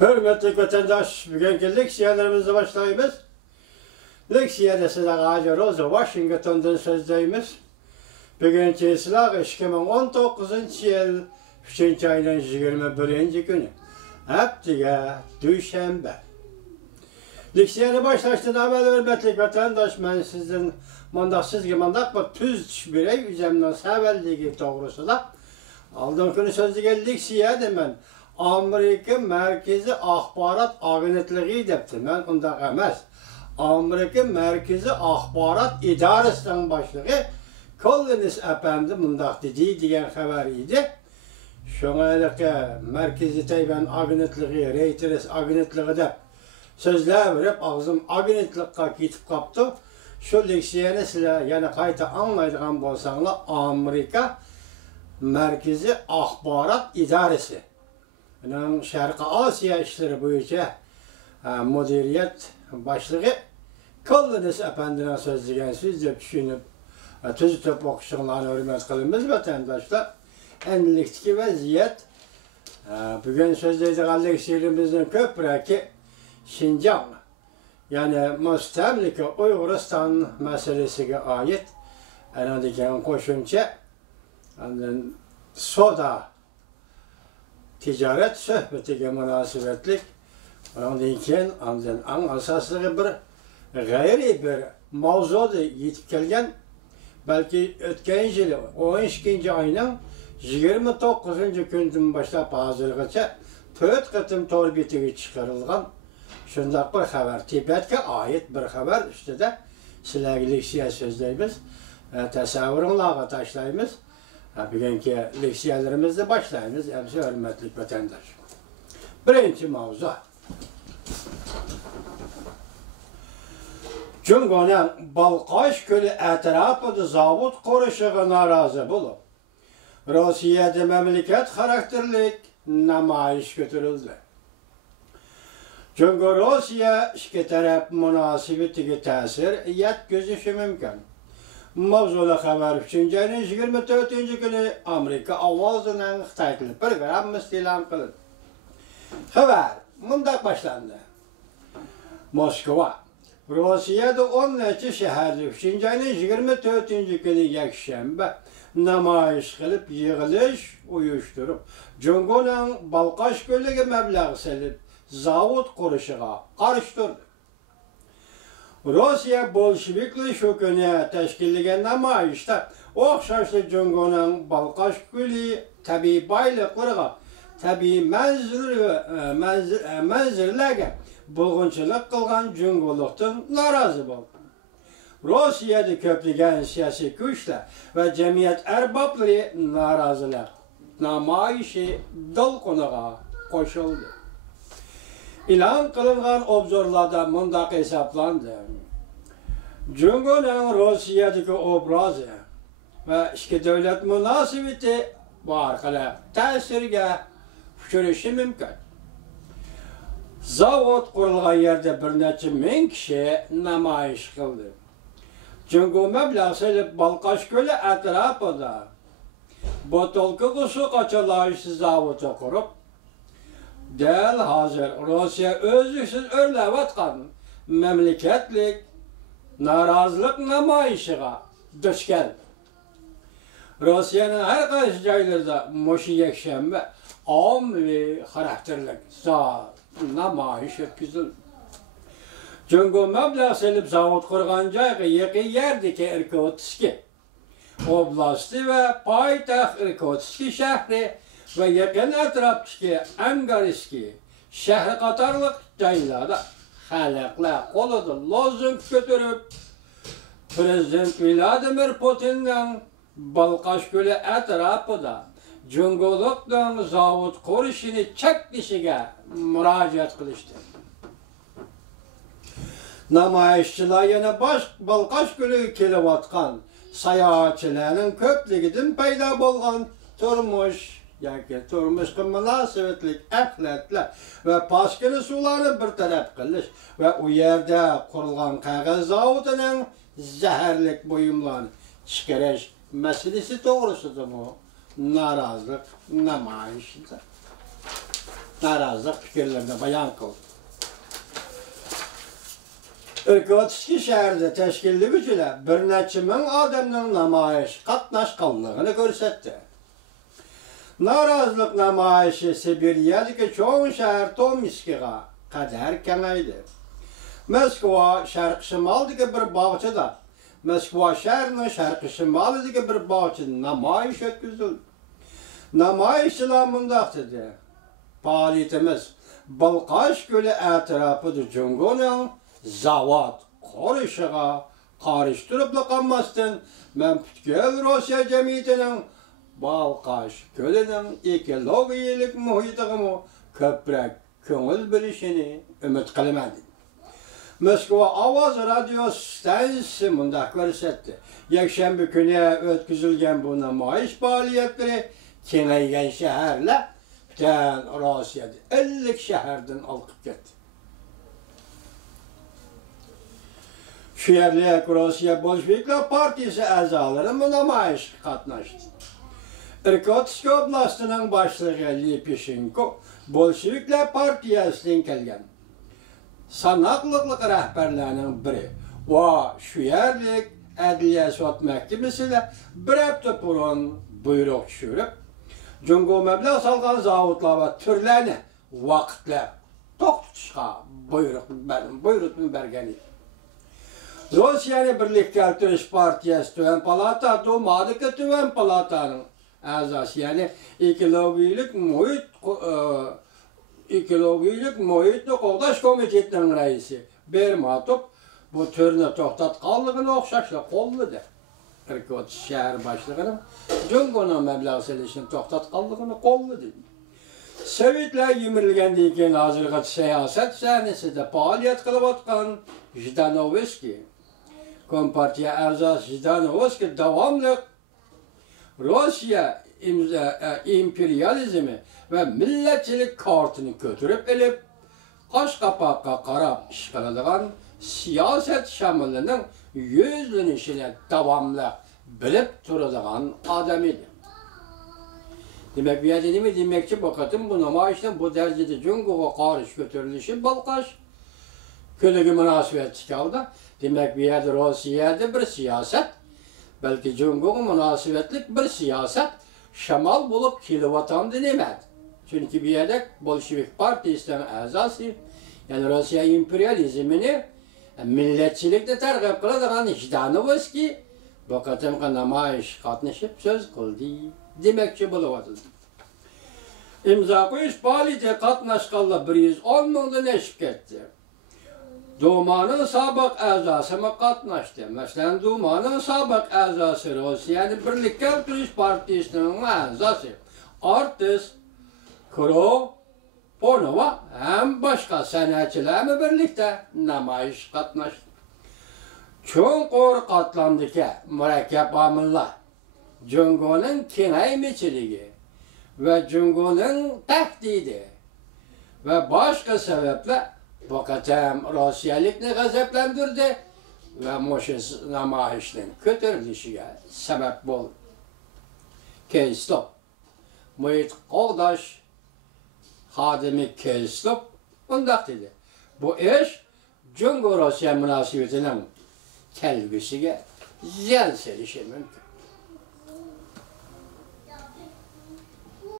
Hürmetli vatandaş, bugünkü leksiyalarımızı başlayımız. Leksiyada sizler Hacı Rosa Washington'dan sözdeyimiz. Bugünkü sizler 2019 yıl 3. ayının 21. günü. Haftiga Düşembe. Leksiyada başlaştığında evvel hürmetli vatandaş, ben sizin mandaksız mandak ve tüz birey üzerinden seveldiği doğrusu da aldığım günü sözü geldik siyade ben Amerika Merkezi Ahbarat Agentliği depti. Ben onda emez. Amerika Merkezi Ahbarat İdaresi'nin başlığı Collins Efendi mundak dediği diyen haberiydi. Şuna Merkezi Tayvan Agentliği, Reuters Agentliği de sözler verip ağzım agentlikka gitip kaptı. Şu leksiyeni size yani kayta anlaydıgan bolsanlar Amerika Merkezi Ahbarat İdaresi. Yani Şarkı Asya işleri boyunca müdüriyet başlığı Collins Efendi'ne sözlüğen söz de düşünüp tüzü töp okuşlarına hürmet kılımız vatandaşlar. Endilikteki vaziyet bugün sözleydiği leksiyelimizin köpreki Şincan yani müstemlike Uygurustan meselesine ait anadaki koşunca soda ticaret söhbetiga münasebetlik ondan keyin en asaslı bir gayri bir mavzuda yetip kelgen belki ötken yıl 12. ayının 29. günden başlap hazırgacha 4 qatım torbetiga chiqarilgan shundaq bir xabar, Tibetga ait bir xabar ustida sizlarga leksiya so'zlaymiz, tasavvuringlarga tashlaymiz. Bugünkü leksiyalarımızda başlayınız, hepsi hürmetli vatandaş. Birinci mavzu. Cumhurbaşkanı Balqaş Gölü etrafında zavod kuruşuğa narazı bulup, Rusya'da memleket karakterlik namayiş götürüldü. Çünkü Rusya iki taraf münasebetiga ta'sir yetkazışı mümkün. Mavzula haber 3. ayının 24. günü Amerika avazının Xitay programması e'lon qilindi. Haber mundaq başlandı. Moskva, Rossiyada 10 necha shaharda 3. ayının 24. günü yakshanba namoyish qilib yig'ilish uyushtirib, Jungoning Balqash ko'liga mablag' solib zavod qurishiga qarshi turdi. Rusya Bolşevikli şu günü teşkilligen namayişte okşaşlı Jungo'nun Balqaş Gölü tabi baylıqlarına, tabi menzirlerge bulğunçılık kılgan Jungoluktan narazı oldu. Rusya'da köpligen siyasi güçler ve cemiyet erbapları narazılar namayişi dal konuğa koşuldu. İlan kılıngan obzorlarda mundaq hesaplandı. Jungo'nun Rusya'daki obrazı ve iki devlet münasebeti var kala ta'sirga uçuruşu mümkün. Zavod kurulgan yerde bir neçe ming kishi namoyish qildi. Jungo mablag' solib Balqash Gölü etrafida botolka su qaçalash zavodi qurib, Del hazır Rusya özlüksüz örlevatkan memleketlik narazılık namayişiga duch keldi. Rusya'nın her qaysi joylarida moşi yakshanba ommaviy xarakterlik namoyish o'tkazildi. Jungo mablag' solib zavod qurgan joyga yaqin yerdagi Irkutsk oblasti ve poytaxt Irkutsk shahri ve yakın etraftaki Angariski şehri qatarlıq joylarda xalqlar qo'lida lozung götürüp Prezident Vladimir Putin'nin Balqash Gölü etrafida Jungolukdan zavod qurishini cheklashga murojaat qilishdi. Namoyishchilar yana Balqash Gölü'ge kelayotgan sayohatchilarning ko'pligidan paydo bo'lgan turmushga münasebetlik axlatlar ve paskili sularni bir taraf qilish ve u yerda qurilgan qog'oz zavodining zaharlik buyumlarni chiqarish masalasi to'g'risida bu norozilik namoyishida. narazılık fikirlerini bayan kıldı. Irkutski şehirde teşkilli gücüyle bir neçe min adamның namayış katnaşkanlığını görsetti. Narazılık namayışı Sibiriyadaki çoğun şehir Tomskiga kadar kengaydi. Moskva şarkı şimaldaki bir bağçada, Moskva şehrinin şarkı şimaldaki bir bağçada namayış ötküzdü. Namayışçılar mundaq dedi. Faaliyetimiz Balqaş Gölü etrafıda Cungo'nun zavat qorışıga qarıştırıp qalmasdan men Bütkül Rusiya cemiyetinin Balqaş Gölü'nün ekologiyalik muhitiga köprek köngül bilişini ümit qilaman. Moskva Ovoz radio stansiyasi mundaq ko'rsatdi. Yakshanba kuni o'tkazilgan bu namoyish faoliyatlari kengaygan shaharlar butun Rossiyada 50 shahardan olqib ketdi. Shu yerlik Rossiya Bolsheviklar partiyasi a'zolari bu namoyishga qatnashdi. Irkutsk oblastining boshlig'i Lepeshenko Bolsheviklar partiyasidan kelgan. Sanoqliq rahbarlarning biri va shu yerlik Adliya sud mahkamasiga bir hafta burun buyruq tushirib, Jungo mablag' solgan zavodlar va turlarni vaqtlar to'xtatishga buyruqni bergan edi. Rossiyani Birlik keltirish partiyasi Tuvan palata Dumadagi Tuvan palataning a'zosi, ya'ni ekologiyalik muhitni qo'g'dash komitetining raisi Bermatov bu turni to'xtatganligini o'xshashla qo'lladi. Irkutsk shahar boshlig'ining Jungo'ning mablag' solishini to'xtatganligini qo'lladi. Sovetlar yemirilgandan keyin hozirgi siyosat sahnasida faoliyat qilayotgan Zhdanovskiy, Kompartiya a'zosi Zhdanovskiy davomli Rossiya imperializmi va millatchilik kartini ko'tarib olib, qosh qapoqqa qarab ish qiladigan siyosat shamilining yuzlanishini davomli bilib turadigan odam edi. Demak, bu yerda nima demoqchi bu qatim bu namoyishdan bu darajada Jungo'ga qarshi ko'tarilishi Balqash Gölü'ge münasebetli kaldı. Demek bu yerda Rossiyada bir siyosat, belki Jungo'ga münasebetlik bir siyosat şamal bulup kilovatandı demedi. Çünkü bir yerda Bolshevik partiyasının a'zosi, yani Rossiya imperializmini milletçilikte targ'ib qiladigan Zhdanovskiy bu qatimgi namoyish qatnashib so'z qildi demoqchi bo'lyapti. İmzo qo'yish faoliyatiga qatnashganlar 110 mingdan oshib ketdi. Duma'nın sabık a'zosi qatnashdi. Masalan, Duma'nın sabık a'zosi Rossiyani Birlik keltirish partiyasining a'zosi artist Kroponova ham boshqa san'atchilar birlikda namoyish qatnashdi. Cho'nqur qatlamdagi murakkab omillar Jungo'ning kengaymichiligi va Jungo'ning tahdidi va boshqa sabablar bu qatam Rossiyalikni g'azablantirdi va o'sha namoyishning ko'tarilishiga sabab bo'ldi. Keyinstop muhit qo'g'dash xodimi Keyinstop undaq dedi. Bu ish Jungo Rossiya munosabatining kelgusiga ziyon selishi mumkin.